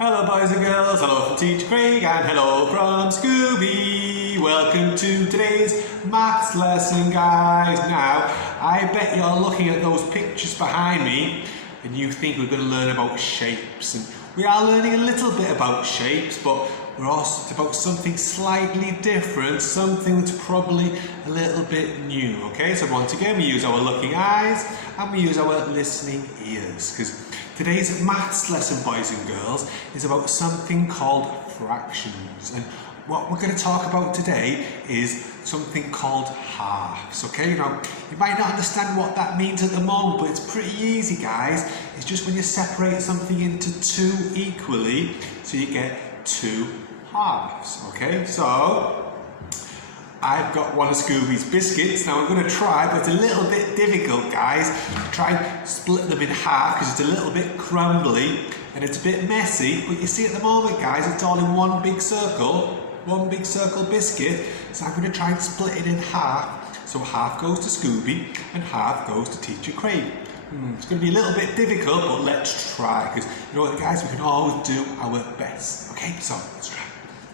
Hello boys and girls, hello from Teacher Craig and hello from Scooby. Welcome to today's maths lesson, guys. Now, I bet you're looking at those pictures behind me and you think we're going to learn about shapes. And we are learning a little bit about shapes, but we're also about something slightly different, something that's probably a little bit new, okay? So once again, we use our looking eyes and we use our listening ears, because today's maths lesson, boys and girls, is about something called fractions. And what we're going to talk about today is something called halves, okay? Now, you might not understand what that means at the moment, but it's pretty easy, guys. It's just when you separate something into two equally, so you get two halves, okay? So, I've got one of Scooby's biscuits. Now I'm going to try, but it's a little bit difficult, guys. Try and split them in half because it's a little bit crumbly and it's a bit messy. But you see at the moment, guys, it's all in one big circle biscuit. So I'm going to try and split it in half. So half goes to Scooby and half goes to Teacher Craig. It's going to be a little bit difficult, but let's try, because you know what, guys, we can always do our best. Okay, so let's try.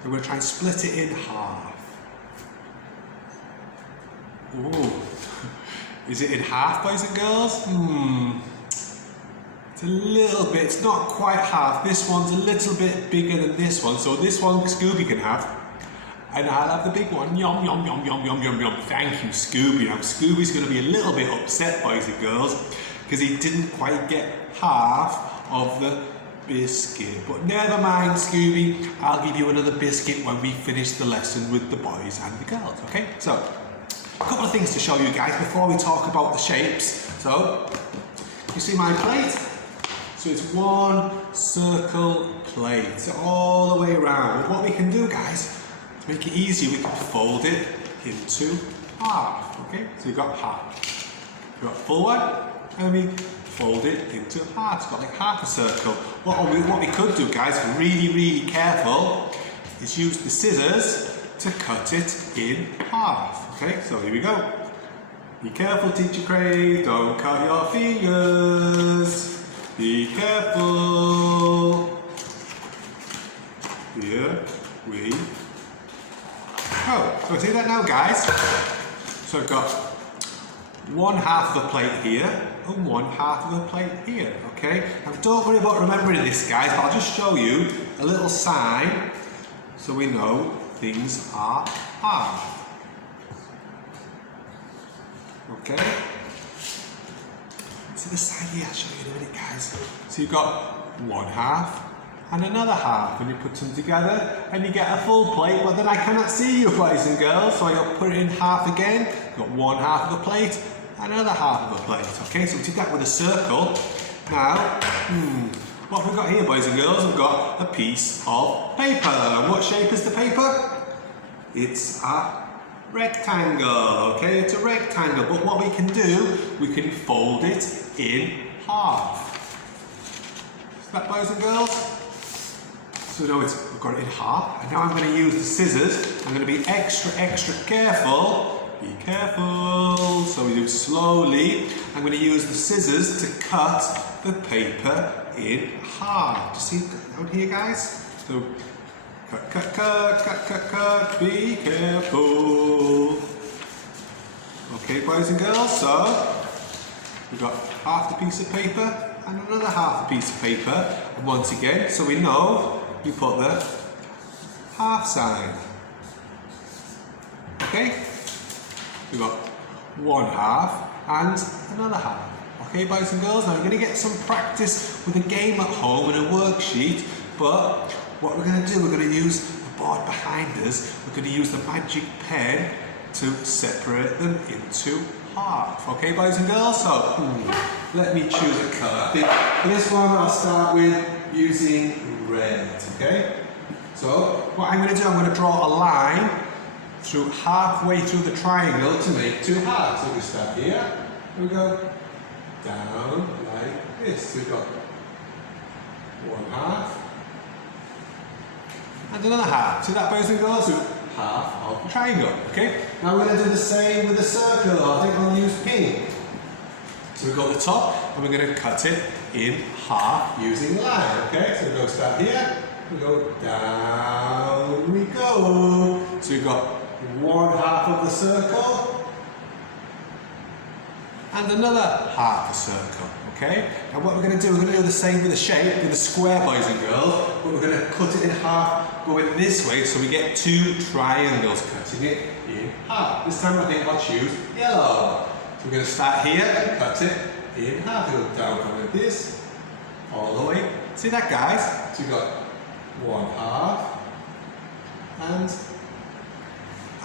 We're going to try and split it in half. Ooh. Is it in half, boys and girls? It's a little bit, it's not quite half. This one's a little bit bigger than this one, so this one Scooby can have. And I'll have the big one. Yum, yum, yum, yum, yum, yum, yum. Thank you, Scooby. Now, Scooby's going to be a little bit upset, boys and girls, because he didn't quite get half of the biscuit. But never mind, Scooby. I'll give you another biscuit when we finish the lesson with the boys and the girls, okay? So, a couple of things to show you guys before we talk about the shapes. So, you see my plate? So it's one circle plate, so all the way around. What we can do, guys, to make it easier, we can fold it into half, okay? So you've got half. You've got full one, and we fold it into half. It's got like half a circle. What we could do, guys, if we're really careful, is use the scissors to cut it in half. Okay, so here we go. Be careful, Teacher Craig, don't cut your fingers. Be careful. Here we go. So see that now, guys? So I've got one half of the plate here and one half of the plate here, okay? Now don't worry about remembering this, guys, but I'll just show you a little sign so we know things are half. Okay? See the side here, I'll show you in a minute, guys. So you've got one half and another half, and you put them together and you get a full plate. Well, then I cannot see you, boys and girls, so I'll put it in half again. You've got one half of the plate and another half of the plate. Okay, so we did that with a circle. Now, what have we got here, boys and girls? We've got a piece of paper. And what shape is the paper? It's a rectangle, okay? It's a rectangle, but what we can do, we can fold it in half. Is that, boys and girls? So now we've got it in half, and now I'm going to use the scissors. I'm going to be extra careful. Be careful. So we do slowly. I'm going to use the scissors to cut the paper in half. Do you see down here, guys? So cut, be careful. Okay, boys and girls, so we've got half the piece of paper and another half the piece of paper. And once again, so we know, you put the half sign. Okay? We've got one half and another half. Okay, boys and girls, now we're going to get some practice with a game at home and a worksheet, but what we're going to do, we're going to use the board behind us. We're going to use the magic pen to separate them into half. Okay, boys and girls? So, let me choose a colour. I think for this one, I'll start with using red. Okay? So, what I'm going to do, I'm going to draw a line through halfway through the triangle to make two halves. So we start here. We go down like this. So we've got one half. And another half. See that, boys and girls? So half of the triangle. Okay? Now we're going to do the same with the circle. I think I'll use pink. So we've got the top and we're going to cut it in half using line. Okay, so we go start here, we go down we go. So we've got one half of the circle and another half a circle. Okay, now what we're going to do, we're going to do the same with the shape, with the square, boys and girls, but we're going to cut it in half, going this way, so we get two triangles, cutting it in half. This time I think I'll choose yellow. So we're going to start here and cut it in half. Go down like this, all the way. See that, guys? So we've got one half and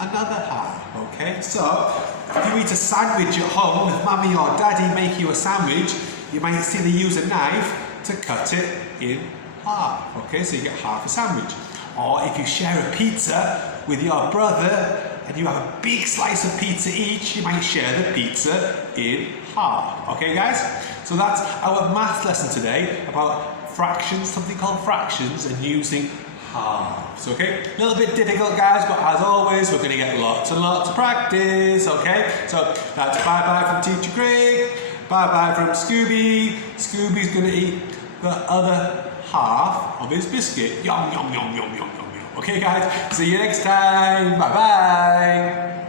another half, okay? So, if you eat a sandwich at home, if Mummy or Daddy make you a sandwich, you might see they use a knife to cut it in half, okay? So you get half a sandwich. Or if you share a pizza with your brother and you have a big slice of pizza each, you might share the pizza in half, okay guys? So that's our math lesson today about fractions, something called fractions, and using halves, okay? A little bit difficult, guys, but as always, we're going to get lots and lots of practice, okay? So that's bye-bye from Teacher Craig, bye-bye from Scooby. Scooby's going to eat the other half of his biscuit. Yum, yum, yum, yum, yum, yum, yum. Okay, guys? See you next time. Bye-bye.